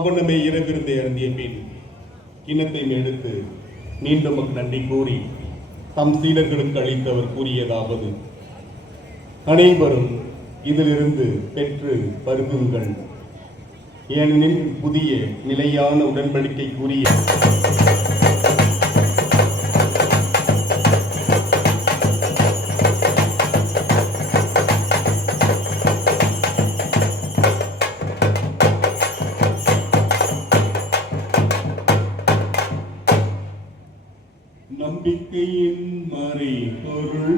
அவனுமே இரவிருந்தை அருந்திய பின் கிண்ணத்தை எடுத்து மீண்டும் நன்றி கூறி தம் சீடர்களுக்கு அளித்தவர் கூறியதாவது: அனைவரும் இதிலிருந்து பெற்று பருகுங்கள், ஏனெனில் புதிய நிலையான உடன்படிக்கை கூறிய நம்பிக்கையின் மறை பொருள்.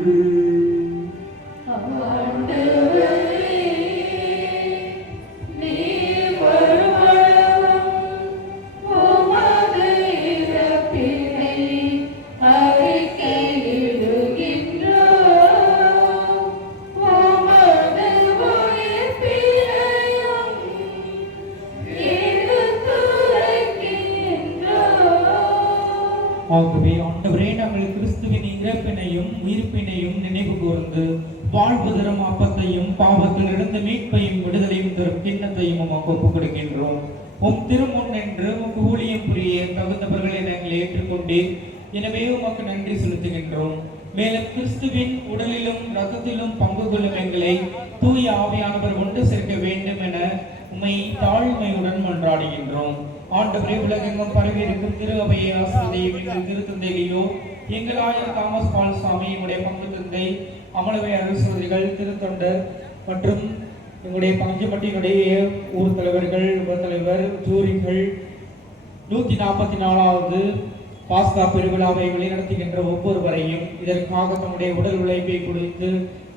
ஆகவே ஆண்டவரே, நாங்கள் கிறிஸ்துவின் இறப்பினையும் உயிர்ப்பினையும் நினைவு கூர்ந்து வாழ்வு தரும் அப்பத்தையும் பாவத்தில் இருந்து மீட்பையும் விடுதலையும் தரும் கிண்ணத்தையும் உமக்கு ஒப்புக் கொடுக்கின்றோம். உம் திருமுன் என்று உமக்கு ஊழியம் புரிய தகுந்தவர்களை நாங்கள் ஏற்றுக்கொண்டேன். எனவே உமக்கு நன்றி செலுத்துகின்றோம். மேலும் கிறிஸ்துவின் உடலிலும் இரத்தத்திலும் பங்கு கொள்ளும் எங்களை தூய ஆவியானவர் ஒன்று சேர்க்க வேண்டும் என உம்மை தாழ்மையுடன் மன்றாடுகின்றோம். ஆண்டவரே, உலகெங்கும் பரவி இருக்கும் திரு அவையை ஆசிரியர் எங்கள் திருத்தந்தையிலோ எங்கள் ஆயர் தாமஸ் பால் சுவாமி, எங்களுடைய பங்கு தந்தை அமலவை அரசுகள், திருத்தொண்டர் மற்றும் எங்களுடைய பஞ்சமட்டியினுடைய ஊர் தலைவர்கள், உபத்தலைவர், ஜூரிகள், 144வது பாஸ்கா பெருவிழாவை வழிநடத்துகின்ற ஒவ்வொருவரையும், இதற்காக தம்முடைய உடல் உழைப்பை கொடுத்து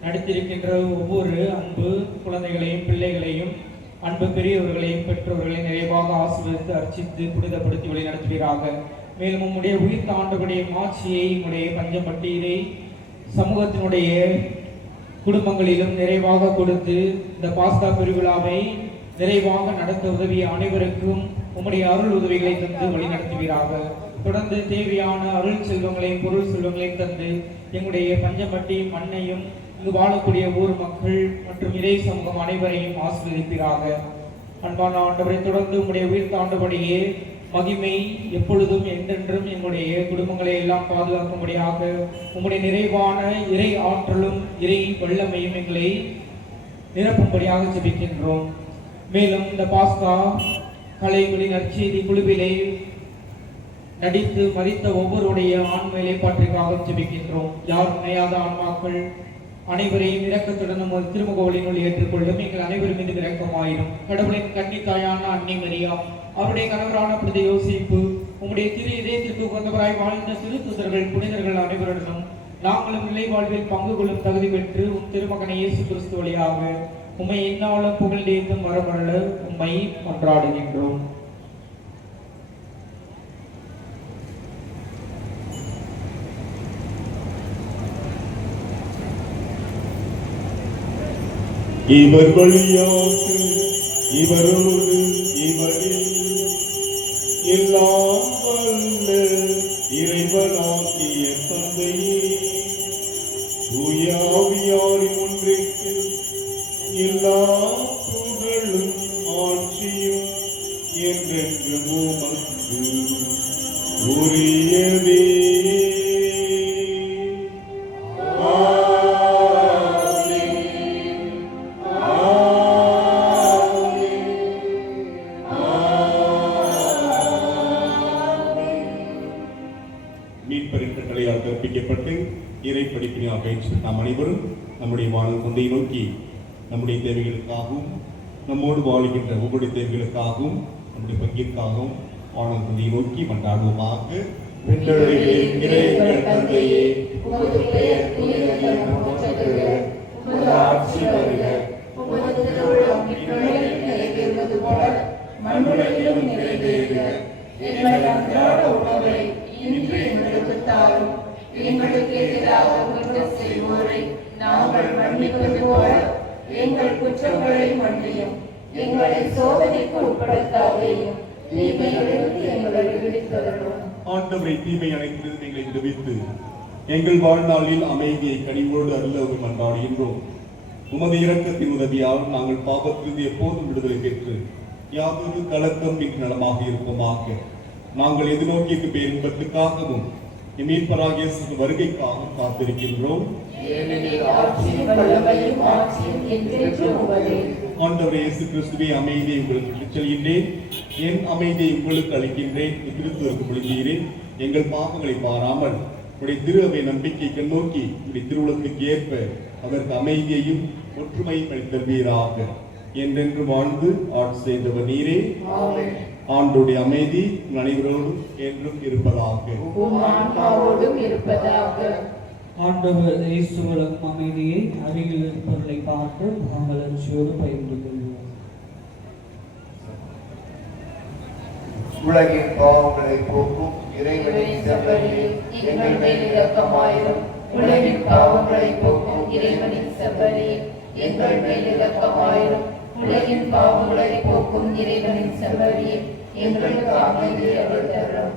நடத்தியிருக்கின்ற ஒவ்வொரு அன்பு குழந்தைகளையும் பிள்ளைகளையும் அன்பு பெரியவர்களையும் பெற்றோர்களையும் நிறைவாக ஆசீர்வதித்து அர்ச்சித்து புனிதப்படுத்தி வழி நடத்துவீராக. மேலும் உம்முடைய உயிர் தாண்டக்கூடிய மாட்சியை உம்முடைய பஞ்சமட்டியிலே சமூகத்தினுடைய குடும்பங்களிலும் நிறைவாக கொடுத்து இந்த பாஸ்கா பெருவிழாவை நிறைவாக நடத்த உதவிய அனைவருக்கும் உம்முடைய அருள் உதவிகளை தந்து வழி நடத்துவீராக. தொடர்ந்து தேவையான அருள் செல்வங்களையும் பொருள் செல்வங்களையும் தந்து எங்களுடைய பஞ்சமட்டி மண்ணையும் இங்கு வாழக்கூடிய ஊர் மக்கள் மற்றும் இறை சமூகம் அனைவரையும் ஆசீர்வதிப்பீராக. அன்பான ஆண்டவரை, தொடர்ந்து உங்களுடைய உயிர் தாண்டபடியே மகிமை எப்பொழுதும் என்றென்றும் எங்களுடைய குடும்பங்களை எல்லாம் பாதுகாக்கும்படியாக உங்களுடைய நிறைவான இறை ஆற்றலும் இறை வல்லமையும் எங்களை நிரப்பும்படியாக ஜெபிக்கின்றோம். மேலும் இந்த பாஸ்கா கலைகளின் நற்செய்தி குழுவிலே நடித்து மதித்த ஒவ்வொருடைய ஆன்மையிலே பாற்றிற்காக ஜெபிக்கின்றோம். யார் நினையாத ஆன்மாக்கள் அனைவரையும் இரக்கத்துடன் நமது திருமுக ஒளியினுள் ஏற்றுக்கொள்ளும். எங்கள் அனைவரும் மீது இரக்கமாயிரும். கடவுளின் கன்னித்தாயான அன்னை மரியா, அவருடைய கணவரான புனித யோசிப்பு, உம்முடைய திரு இதயத்திற்கு உகந்தவராய் வாழ்ந்த சிறு தூதர்கள், புனிதர்கள் அனைவருடனும் நாங்களும் நிலை வாழ்வில் பங்கு கொள்ளும் தகுதி பெற்று உம் திருமகனை இயேசு கிறிஸ்து வழியாக உம்மை எந்நாளும் புகழ்ந்தேத்தும் வரமருள உம்மை கொண்டாடுகின்றோம். இவர் வழியாக இவரோடு இவரில் எல்லாம் வல்ல இறைவனாகிய தந்தையே, தூய ஆவியாரின் ஒன்றிற்கு எல்லா புகழும் ஆட்சியும் என்றென்று உமக்கு உரியதே. கற்பிக்கப்பட்டு இறை படிப்பினால் பயிற்சி நாம் அனைவரும் நம்முடைய வாழும் தந்தையை நோக்கி நம்முடைய தேவைகளுக்காகவும் நம்மோடு வாழ்கின்ற ஒவ்வொரு தேவைகளுக்காகவும் நம்முடைய பங்கிற்காகவும் வாழும் தந்தையை நோக்கி மன்றாடுவோமாக. எங்களுக்கு எதிராக குற்றம் செய்வோரை நாங்கள் மன்னிப்பது போல எங்கள் குற்றங்களை மன்னியும். எங்களை சோதனைக்கு உட்படுத்தாதையும் தீமையிலிருந்து எங்களை விடுவித்தருளும். ஆண்டவரை, தீமை அனைத்திலிருந்து எங்களை விடுவித்து எங்கள் வாழ்நாளில் அமைதியை கனிவோடு அருளவும் மன்றாடுகின்றோம். உமது இரக்கத்தின் உதவியால் நாங்கள் பாவத்திலிருந்து எப்போதும் விடுதலை பெற்று யாதொரு கலக்கம் இன்று நலமாக இருப்போமாக. நாங்கள் எதிர்நோக்கிய பேரின்பத்துக்காகவும் மீட்பராகிய இயேசு வருகைக்காகவும் காத்திருக்கின்றோம். ஏனெனில் ஆட்சியும் வல்லமையும் மாட்சியும் என்றென்றும் உமதே. ஆண்டவரே இயேசு கிறிஸ்துவே, அமைதியை உங்களுக்கு விட்டுச் செல்கின்றேன், என் அமைதியை உங்களுக்கு அளிக்கின்றேன். கிறிஸ்துவுக்கு மொழிகிறேன். எங்கள் பாவங்களை பாராமல் உடைய திரு அவை நம்பிக்கை கண்ணோக்கி உடைய திருவுளத்துக்கு ஏற்ப அதற்கு அமைதியையும் ஒற்றுமையும் அளித்தல்வீராக. என்றென்று வாழ்ந்து ஆட்சி செய்தவர் நீரே. ஆமென். ஆண்டுடைய அமைதி உங்கள் அனைவரோடும் என்றும் இருப்பதாக. உம் ஆன்மாவோடும் இருப்பதாக. ஆண்டவர் இயேசு வழங்கும் அமைதியை அருகில் இருப்பவர்களை பார்த்து மகிழ்ச்சியோடு பகிர்ந்து கொள்வோம். உலகின் பாவங்களை போக்கும் இறைவனின் இறைவனின் செவ்வழியே, எங்கள் மேல் இரக்கமாயிரும். உலகின் பாவங்களை போக்கும் இறைவனின் செவ்வழியே, எங்கள் மேல் இரக்கமாயிரும். உலகின் பாவங்களை போக்கும் இறைவனின் செவ்வழியே, எங்களுக்கு அமைதியை அளித்தருளும்.